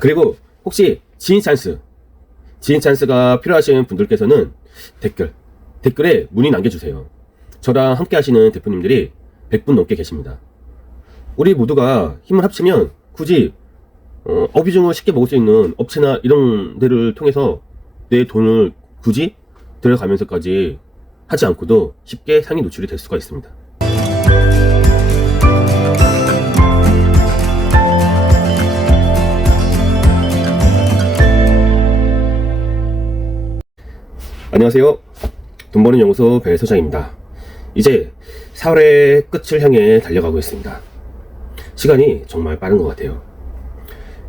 그리고 혹시 지인 찬스가 필요하신 분들께서는 댓글에 문의 남겨주세요. 저랑 함께 하시는 대표님들이 100분 넘게 계십니다. 우리 모두가 힘을 합치면 굳이 어비중을 쉽게 먹을 수 있는 업체나 이런 데를 통해서 내 돈을 굳이 들어가면서까지 하지 않고도 쉽게 상위 노출이 될 수가 있습니다. 안녕하세요. 돈버는 연구소 배 소장입니다. 이제 4월의 끝을 향해 달려가고 있습니다. 시간이 정말 빠른 것 같아요.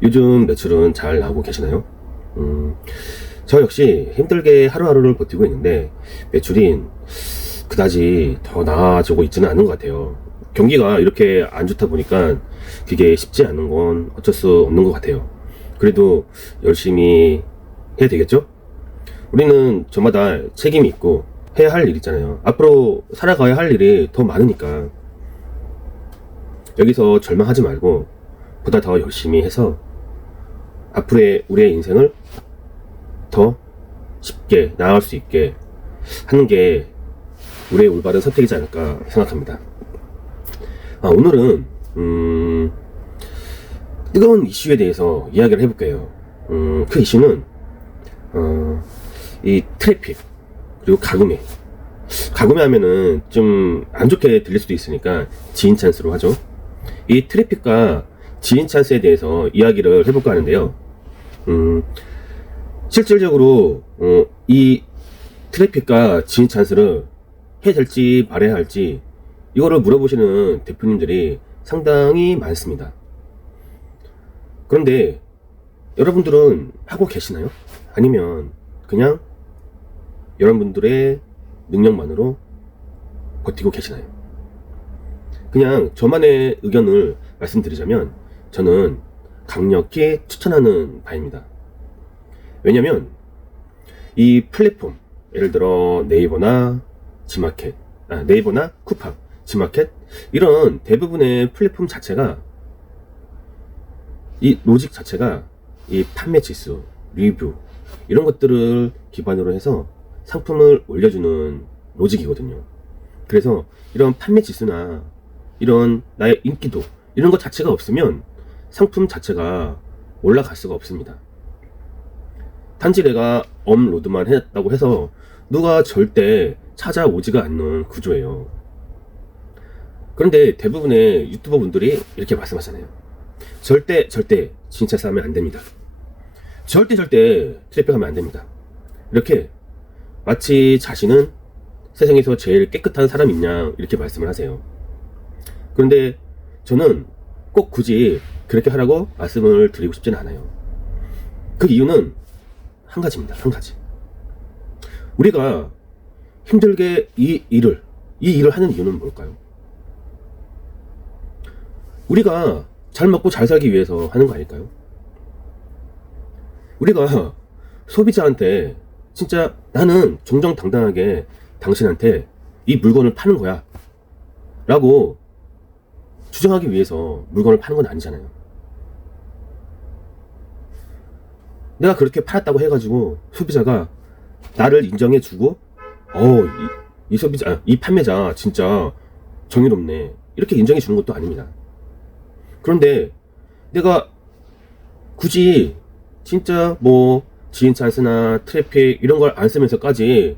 요즘 매출은 잘 나오고 계시나요? 저 역시 힘들게 하루하루를 버티고 있는데 매출이 그다지 더 나아지고 있지는 않은 것 같아요. 경기가 이렇게 안 좋다 보니까 그게 쉽지 않은 건 어쩔 수 없는 것 같아요. 그래도 열심히 해야 되겠죠? 우리는 저마다 책임이 있고 해야 할 일 있잖아요. 앞으로 살아가야 할 일이 더 많으니까 여기서 절망하지 말고 보다 더 열심히 해서 앞으로의 우리의 인생을 더 쉽게 나아갈 수 있게 하는 게 우리의 올바른 선택이지 않을까 생각합니다. 오늘은 뜨거운 이슈에 대해서 이야기를 해볼게요. 그 이슈는 이 트래픽 그리고 가구매 하면은 좀 안 좋게 들릴 수도 있으니까 지인 찬스로 하죠. 이 트래픽과 지인 찬스에 대해서 이야기를 해볼까 하는데요. 실질적으로 이 트래픽과 지인 찬스를 해야 될지 말아야 할지 이거를 물어보시는 대표님들이 상당히 많습니다. 그런데 여러분들은 하고 계시나요? 아니면 그냥 여러분들의 능력만으로 버티고 계시나요? 그냥 저만의 의견을 말씀드리자면 저는 강력히 추천하는 바입니다. 왜냐면 이 플랫폼, 예를 들어 네이버나 지마켓, 네이버나 쿠팡, 지마켓 이런 대부분의 플랫폼 자체가 이 로직 자체가 이 판매 지수, 리뷰 이런 것들을 기반으로 해서 상품을 올려주는 로직이거든요. 그래서 이런 판매 지수나 이런 나의 인기도 이런 것 자체가 없으면 상품 자체가 올라갈 수가 없습니다. 단지 내가 업로드만 했다고 해서 누가 절대 찾아오지가 않는 구조예요. 그런데 대부분의 유튜버 분들이 이렇게 말씀하잖아요. 절대 진짜 싸면 안 됩니다. 절대 트래픽 하면 안 됩니다. 이렇게 마치 자신은 세상에서 제일 깨끗한 사람인 양 이렇게 말씀을 하세요. 그런데 저는 꼭 굳이 그렇게 하라고 말씀을 드리고 싶지는 않아요. 그 이유는 한 가지입니다. 한 가지. 우리가 힘들게 이 일을 하는 이유는 뭘까요? 우리가 잘 먹고 잘 살기 위해서 하는 거 아닐까요? 우리가 소비자한테 진짜 나는 정정당당하게 당신한테 이 물건을 파는 거야 라고 주장하기 위해서 물건을 파는 건 아니잖아요. 내가 그렇게 팔았다고 해가지고 소비자가 나를 인정해주고 이 소비자, 이 판매자 진짜 정의롭네 이렇게 인정해주는 것도 아닙니다. 그런데 내가 굳이 진짜 뭐 지인 찬스나 트래픽 이런 걸 안 쓰면서까지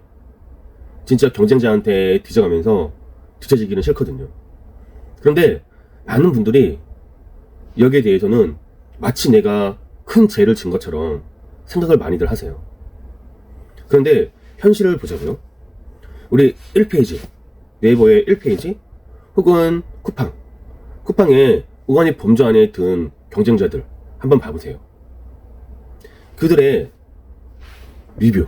진짜 경쟁자한테 뒤져지기는 싫거든요. 그런데 많은 분들이 여기에 대해서는 마치 내가 큰 죄를 진 것처럼 생각을 많이들 하세요. 그런데 현실을 보자고요. 우리 1페이지, 네이버의 1페이지 혹은 쿠팡에 우연히 범주 안에 든 경쟁자들 한번 봐보세요. 그들의 리뷰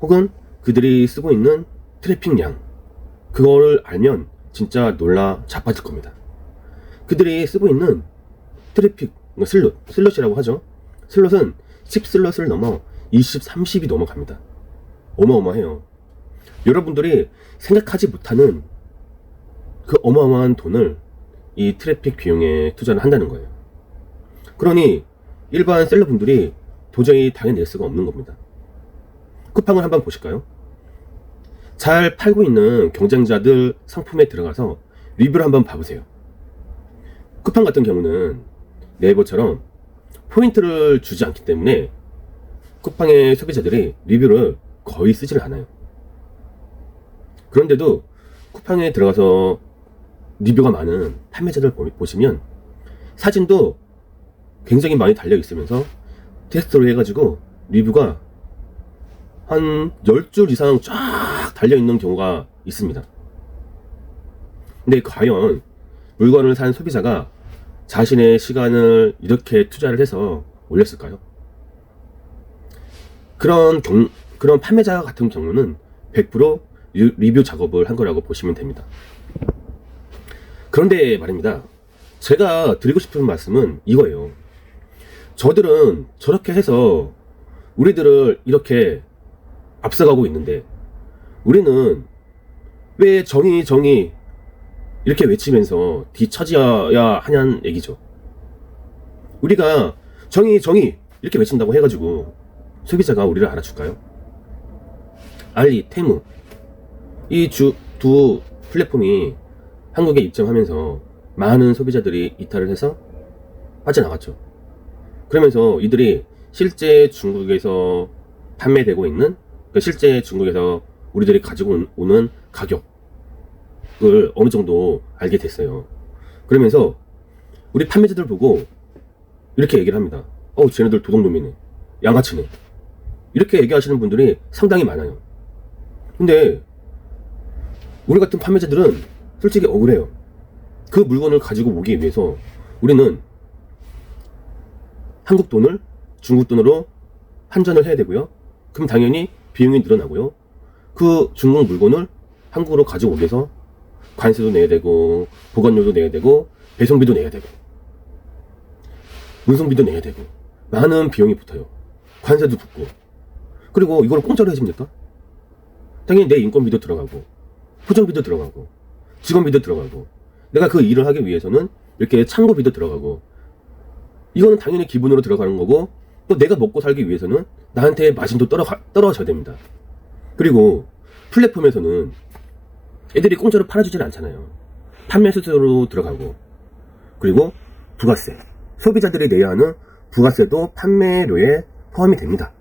혹은 그들이 쓰고 있는 트래픽량 그거를 알면 진짜 놀라 자빠질 겁니다. 그들이 쓰고 있는 트래픽 슬롯이라고 하죠. 슬롯은 10슬롯을 넘어 20, 30이 넘어갑니다. 어마어마해요. 여러분들이 생각하지 못하는 그 어마어마한 돈을 이 트래픽 비용에 투자를 한다는 거예요. 그러니 일반 셀러분들이 도저히 당해낼 수가 없는 겁니다. 쿠팡을 한번 보실까요? 잘 팔고 있는 경쟁자들 상품에 들어가서 리뷰를 한번 봐보세요. 쿠팡 같은 경우는 네이버처럼 포인트를 주지 않기 때문에 쿠팡의 소비자들이 리뷰를 거의 쓰질 않아요. 그런데도 쿠팡에 들어가서 리뷰가 많은 판매자들 보시면 사진도 굉장히 많이 달려 있으면서 테스트로 해가지고 리뷰가 한 10줄 이상 쫙 달려 있는 경우가 있습니다. 근데 과연 물건을 산 소비자가 자신의 시간을 이렇게 투자를 해서 올렸을까요? 그런 판매자 같은 경우는 100% 리뷰 작업을 한 거라고 보시면 됩니다. 그런데 말입니다. 제가 드리고 싶은 말씀은 이거예요. 저들은 저렇게 해서 우리들을 이렇게 앞서가고 있는데 우리는 왜 정의 이렇게 외치면서 뒤처져야 하냐는 얘기죠. 우리가 정의 이렇게 외친다고 해가지고 소비자가 우리를 알아줄까요? 알리, 테무 이 두 플랫폼이 한국에 입점하면서 많은 소비자들이 이탈을 해서 빠져나갔죠. 그러면서 이들이 실제 중국에서 판매되고 있는 실제 중국에서 우리들이 가지고 오는 가격을 어느 정도 알게 됐어요. 그러면서 우리 판매자들 보고 이렇게 얘기를 합니다. 쟤네들 도둑놈이네, 양아치네, 이렇게 얘기하시는 분들이 상당히 많아요. 근데 우리 같은 판매자들은 솔직히 억울해요. 그 물건을 가지고 오기 위해서 우리는 한국 돈을 중국 돈으로 환전을 해야 되고요. 그럼 당연히 비용이 늘어나고요. 그 중국 물건을 한국으로 가져오기 위해서 관세도 내야 되고 보관료도 내야 되고 배송비도 내야 되고 운송비도 내야 되고 많은 비용이 붙어요. 관세도 붙고. 그리고 이걸 공짜로 해줍니까? 당연히 내 인건비도 들어가고 포장비도 들어가고 직원비도 들어가고 내가 그 일을 하기 위해서는 이렇게 창고비도 들어가고 이거는 당연히 기본으로 들어가는 거고 또 내가 먹고 살기 위해서는 나한테 마진도 떨어져야 됩니다. 그리고 플랫폼에서는 애들이 공짜로 팔아주질 않잖아요. 판매 수수료 들어가고 그리고 부가세, 소비자들이 내야 하는 부가세도 판매료에 포함이 됩니다.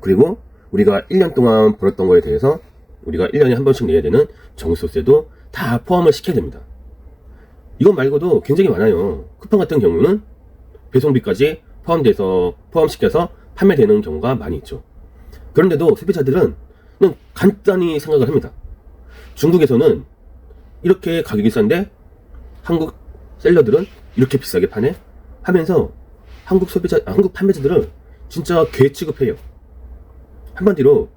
그리고 우리가 1년 동안 벌었던 거에 대해서 우리가 1년에 한 번씩 내야 되는 정수세도 다 포함을 시켜야 됩니다. 이것 말고도 굉장히 많아요. 쿠팡 같은 경우는 배송비까지 포함시켜서 판매되는 경우가 많이 있죠. 그런데도 소비자들은 그냥 간단히 생각을 합니다. 중국에서는 이렇게 가격이 싼데 한국 셀러들은 이렇게 비싸게 파네? 하면서 한국 판매자들을 진짜 개 취급해요. 한마디로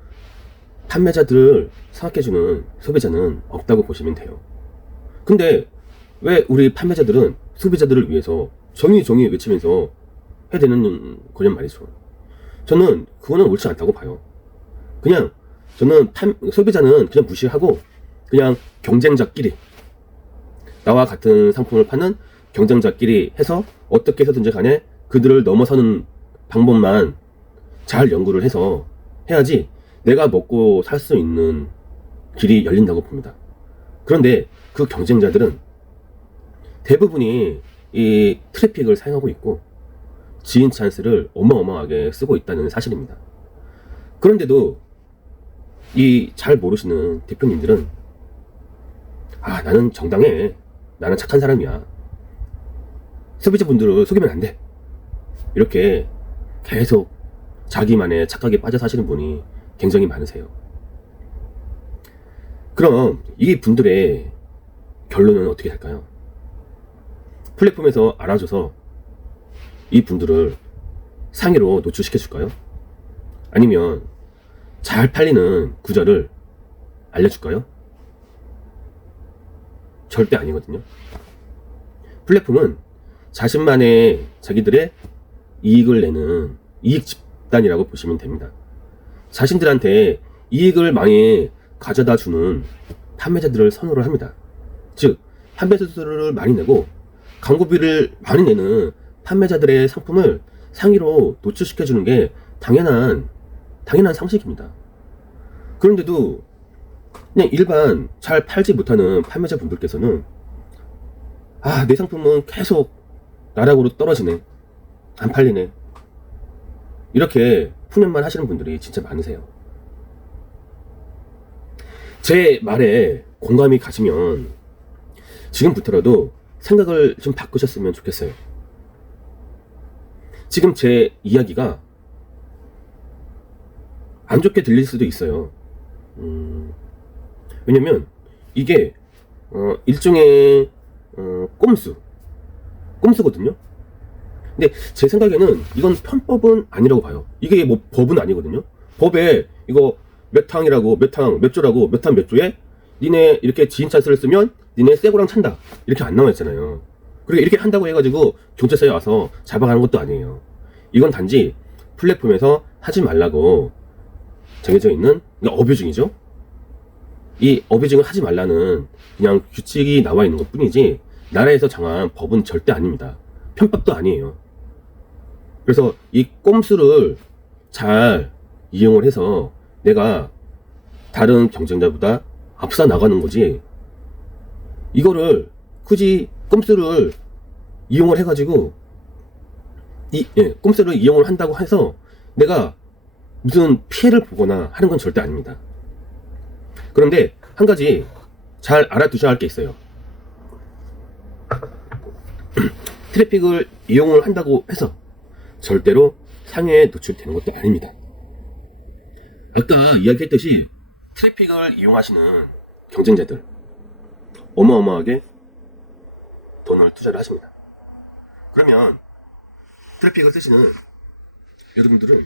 판매자들을 생각해주는 소비자는 없다고 보시면 돼요. 근데 왜 우리 판매자들은 소비자들을 위해서 정의 외치면서 해야 되는 거냔 말이죠. 저는 그거는 옳지 않다고 봐요. 그냥 저는 소비자는 그냥 무시하고 그냥 경쟁자끼리 나와 같은 상품을 파는 경쟁자끼리 해서 어떻게 해서든지 간에 그들을 넘어서는 방법만 잘 연구를 해서 해야지 내가 먹고 살 수 있는 길이 열린다고 봅니다. 그런데 그 경쟁자들은 대부분이 이 트래픽을 사용하고 있고 지인 찬스를 어마어마하게 쓰고 있다는 사실입니다. 그런데도 이 잘 모르시는 대표님들은 나는 정당해, 나는 착한 사람이야, 소비자분들을 속이면 안 돼, 이렇게 계속 자기만의 착각에 빠져 사시는 분이 굉장히 많으세요. 그럼 이 분들의 결론은 어떻게 할까요? 플랫폼에서 알아줘서 이 분들을 상위로 노출시켜 줄까요? 아니면 잘 팔리는 구절을 알려줄까요? 절대 아니거든요. 플랫폼은 자기들의 이익을 내는 이익 집단이라고 보시면 됩니다. 자신들한테 이익을 많이 가져다 주는 판매자들을 선호를 합니다. 즉, 판매 수수료를 많이 내고 광고비를 많이 내는 판매자들의 상품을 상위로 노출시켜주는 게 당연한 상식입니다. 그런데도 그냥 일반 잘 팔지 못하는 판매자분들께서는 내 상품은 계속 나락으로 떨어지네, 안 팔리네, 이렇게 푸념만 하시는 분들이 진짜 많으세요. 제 말에 공감이 가시면 지금부터라도 생각을 좀 바꾸셨으면 좋겠어요. 지금 제 이야기가 안 좋게 들릴 수도 있어요. 왜냐면 이게 일종의 꼼수거든요. 근데 제 생각에는 이건 편법은 아니라고 봐요. 이게 뭐 법은 아니거든요. 법에 이거 몇 항이라고, 몇 항, 몇 조라고, 몇 항, 몇 조에 니네 이렇게 지인찬스를 쓰면 니네 쇠고랑 찬다, 이렇게 안 나와 있잖아요. 그리고 이렇게 한다고 해가지고 경찰서에 와서 잡아가는 것도 아니에요. 이건 단지 플랫폼에서 하지 말라고 정해져 있는 어뷰징이죠. 이 어뷰징을 하지 말라는 그냥 규칙이 나와 있는 것 뿐이지 나라에서 정한 법은 절대 아닙니다. 편법도 아니에요. 그래서 이 꼼수를 잘 이용을 해서 내가 다른 경쟁자보다 앞서 나가는 거지, 이거를 굳이 꼼수를 이용을 해가지고 꼼수를 이용을 한다고 해서 내가 무슨 피해를 보거나 하는 건 절대 아닙니다. 그런데 한 가지 잘 알아두셔야 할 게 있어요. 트래픽을 이용을 한다고 해서 절대로 상해에 노출되는 것도 아닙니다. 아까 이야기했듯이 트래픽을 이용하시는 경쟁자들 어마어마하게 돈을 투자를 하십니다. 그러면 트래픽을 쓰시는 여러분들은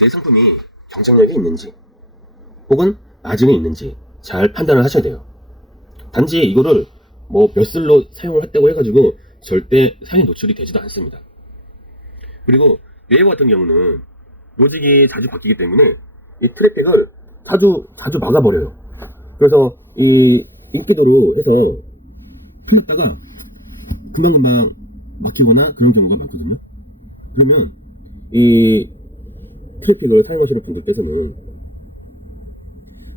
내 상품이 경쟁력이 있는지 혹은 마진이 있는지 잘 판단을 하셔야 돼요. 단지 이거를 뭐 몇 슬로 사용을 했다고 해가지고 절대 상해 노출이 되지도 않습니다. 그리고 네이버 같은 경우는 로직이 자주 바뀌기 때문에 이 트래픽을 자주 막아버려요. 그래서 이 인기도로 해서 풀렸다가 금방금방 막히거나 그런 경우가 많거든요. 그러면 이 트래픽을 사용하시는 분들께서는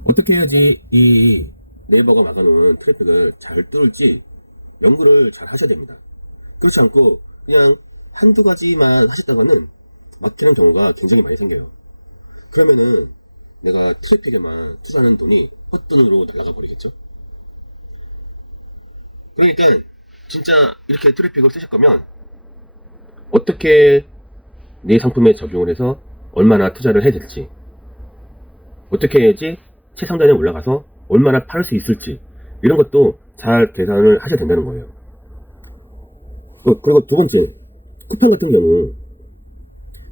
어떻게 해야지 이 네이버가 막아놓은 트래픽을 잘 뚫을지 연구를 잘 하셔야 됩니다. 그렇지 않고 그냥 한두 가지만 하셨다가는 막히는 경우가 굉장히 많이 생겨요. 그러면은 내가 트래픽에만 투자하는 돈이 헛돈으로 날아가 버리겠죠. 그러니까 진짜 이렇게 트래픽을 쓰실 거면 어떻게 내 상품에 적용을 해서 얼마나 투자를 해야 될지, 어떻게 해야지 최상단에 올라가서 얼마나 팔을 수 있을지, 이런 것도 잘 계산을 하셔야 된다는 거예요. 그리고 두 번째, 쿠팡 같은 경우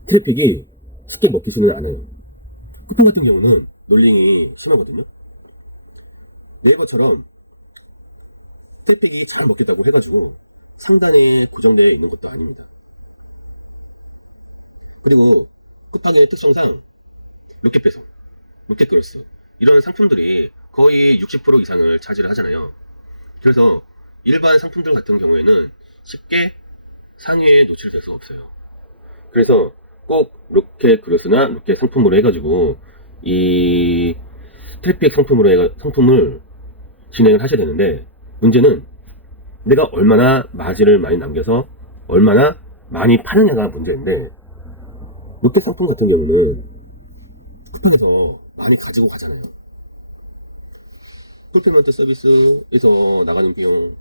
트래픽이 쉽게 먹히지는 않아요. 쿠팡 같은 경우는 롤링이 심하거든요. 네이버처럼 트래픽이 잘 먹겠다고 해가지고 상단에 고정되어 있는 것도 아닙니다. 그리고 쿠팡의 특성상 로켓배송, 로켓걸스 이런 상품들이 거의 60% 이상을 차지를 하잖아요. 그래서 일반 상품들 같은 경우에는 쉽게 상해에 노출될 수가 없어요. 그래서 꼭 로켓 그루스나 로켓 상품으로 해가지고 이 트래픽 상품을 진행을 하셔야 되는데, 문제는 내가 얼마나 마진을 많이 남겨서 얼마나 많이 파느냐가 문제인데, 로켓 상품 같은 경우는 쿠팡에서 많이 가지고 가잖아요. 풀페먼트 서비스에서 나가는 비용,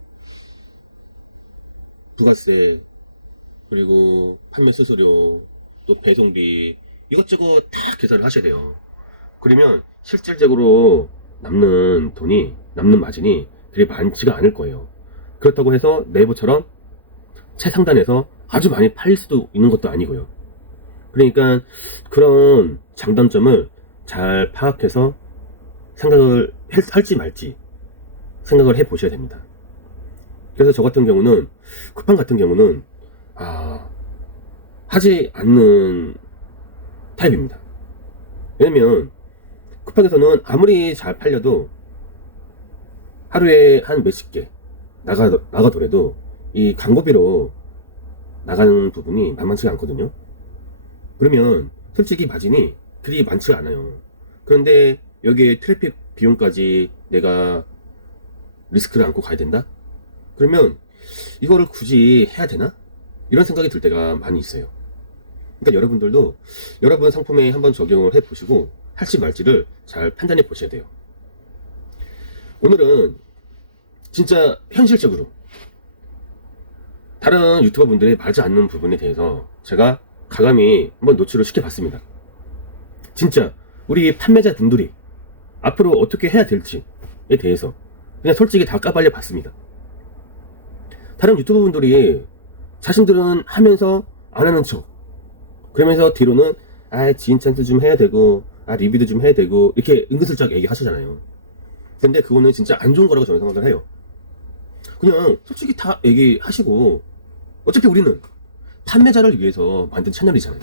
부가세, 그리고 판매 수수료, 또 배송비, 이것저것 다 계산을 하셔야 돼요. 그러면 실질적으로 남는 돈이, 남는 마진이 되게 많지가 않을 거예요. 그렇다고 해서 네이버처럼 최상단에서 아주 많이 팔릴 수도 있는 것도 아니고요. 그러니까 그런 장단점을 잘 파악해서 생각을 할지 말지 생각을 해 보셔야 됩니다. 그래서 저 같은 경우는, 쿠팡 같은 경우는 하지 않는 타입입니다. 왜냐면 쿠팡에서는 아무리 잘 팔려도 하루에 한 몇십 개 나가더라도 이 광고비로 나가는 부분이 만만치가 않거든요. 그러면 솔직히 마진이 그리 많지가 않아요. 그런데 여기에 트래픽 비용까지 내가 리스크를 안고 가야 된다? 그러면 이거를 굳이 해야 되나? 이런 생각이 들 때가 많이 있어요. 그러니까 여러분들도 여러분 상품에 한번 적용을 해보시고 할지 말지를 잘 판단해 보셔야 돼요. 오늘은 진짜 현실적으로 다른 유튜버 분들이 말하지 않는 부분에 대해서 제가 가감히 한번 노출을 시켜봤습니다. 진짜 우리 판매자 분들이 앞으로 어떻게 해야 될지에 대해서 그냥 솔직히 다 까발려 봤습니다. 다른 유튜버 분들이 자신들은 하면서 안 하는 척, 그러면서 뒤로는 지인 찬스 좀 해야 되고 리뷰도 좀 해야 되고 이렇게 은근슬쩍 얘기하시잖아요. 근데 그거는 진짜 안 좋은 거라고 저는 생각을 해요. 그냥 솔직히 다 얘기하시고 어차피 우리는 판매자를 위해서 만든 채널이잖아요.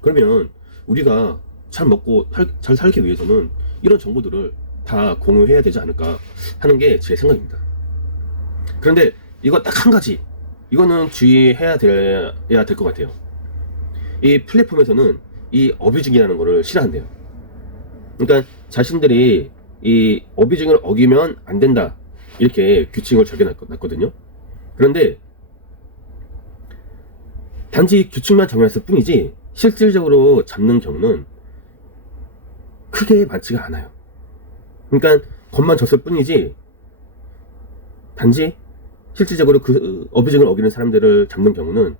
그러면 우리가 잘 먹고 잘 살기 위해서는 이런 정보들을 다 공유해야 되지 않을까 하는 게 제 생각입니다. 그런데 이거 딱 한 가지, 이거는 주의해야 될 것 같아요. 이 플랫폼에서는 이 어뷰징이라는 거를 싫어한대요. 그러니까 자신들이 이 어뷰징을 어기면 안 된다 이렇게 규칙을 적여놨거든요. 그런데 단지 규칙만 정해놨을 뿐이지 실질적으로 잡는 경우는 크게 많지가 않아요. 그러니까 겁만 줬을 뿐이지 단지 실질적으로 그 어뷰징을 어기는 사람들을 잡는 경우는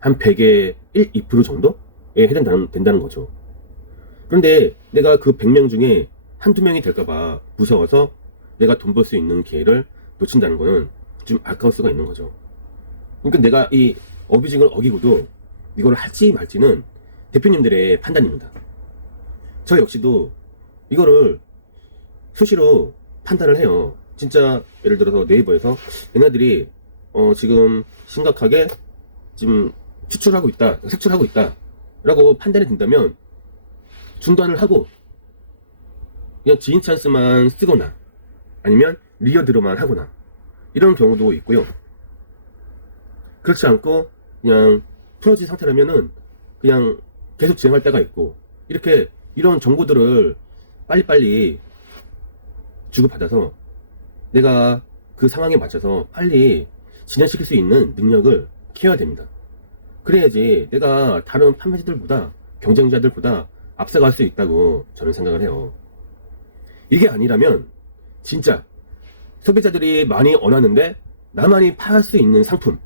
한 100에 1, 2% 정도에 해당된다는 거죠. 그런데 내가 그 100명 중에 한두 명이 될까봐 무서워서 내가 돈 벌 수 있는 기회를 놓친다는 거는 좀 아까울 수가 있는 거죠. 그러니까 내가 이 어뷰징을 어기고도 이걸 할지 말지는 대표님들의 판단입니다. 저 역시도 이거를 수시로 판단을 해요. 진짜 예를 들어서 네이버에서 얘네들이 지금 심각하게 지금 색출하고 있다 라고 판단이 된다면 중단을 하고 그냥 지인 찬스만 쓰거나 아니면 리어드로만 하거나 이런 경우도 있고요. 그렇지 않고 그냥 풀어진 상태라면은 그냥 계속 진행할 때가 있고, 이렇게 이런 정보들을 빨리빨리 주고받아서 내가 그 상황에 맞춰서 빨리 진행시킬 수 있는 능력을 키워야 됩니다. 그래야지 내가 다른 판매자들보다, 경쟁자들보다 앞서갈 수 있다고 저는 생각을 해요. 이게 아니라면 진짜 소비자들이 많이 원하는데 나만이 팔 수 있는 상품,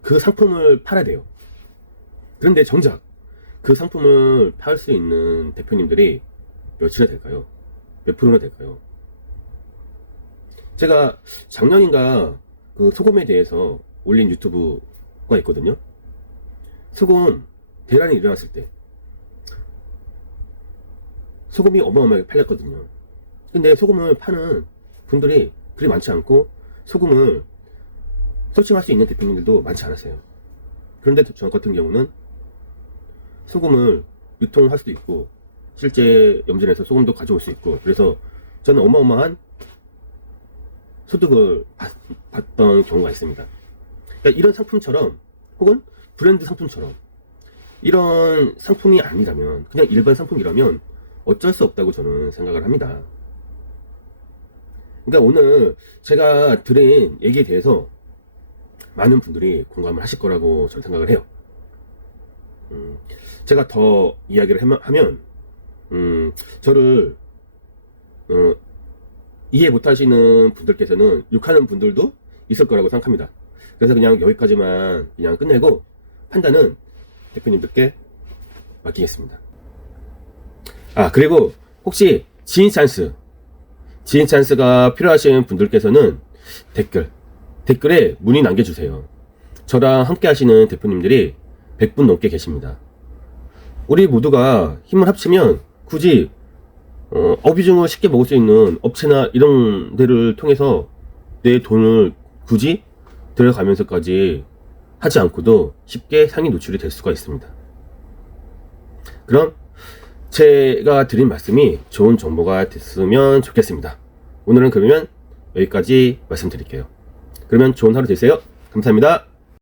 그 상품을 팔아야 돼요. 그런데 정작 그 상품을 팔 수 있는 대표님들이 몇이나 될까요? 몇 프로나 될까요? 제가 작년인가 그 소금에 대해서 올린 유튜브가 있거든요. 소금 대란이 일어났을 때 소금이 어마어마하게 팔렸거든요. 근데 소금을 파는 분들이 그리 많지 않고 소금을 설치할 수 있는 대표님들도 많지 않았어요. 그런데 저 같은 경우는 소금을 유통할 수도 있고 실제 염전에서 소금도 가져올 수 있고, 그래서 저는 어마어마한 소득을 받던 경우가 있습니다. 그러니까 이런 상품처럼, 혹은 브랜드 상품처럼 이런 상품이 아니라면, 그냥 일반 상품이라면 어쩔 수 없다고 저는 생각을 합니다. 그러니까 오늘 제가 드린 얘기에 대해서 많은 분들이 공감을 하실 거라고 저는 생각을 해요. 제가 더 이야기를 하면 저를 이해 못하시는 분들께서는 욕하는 분들도 있을 거라고 생각합니다. 그래서 그냥 여기까지만 그냥 끝내고 판단은 대표님들께 맡기겠습니다. 그리고 혹시 지인 찬스가 필요하신 분들께서는 댓글에 문의 남겨주세요. 저랑 함께 하시는 대표님들이 100분 넘게 계십니다. 우리 모두가 힘을 합치면 굳이 어뷰징을 쉽게 먹을 수 있는 업체나 이런 데를 통해서 내 돈을 굳이 들어가면서까지 하지 않고도 쉽게 상위 노출이 될 수가 있습니다. 그럼 제가 드린 말씀이 좋은 정보가 됐으면 좋겠습니다. 오늘은 그러면 여기까지 말씀드릴게요. 그러면 좋은 하루 되세요. 감사합니다.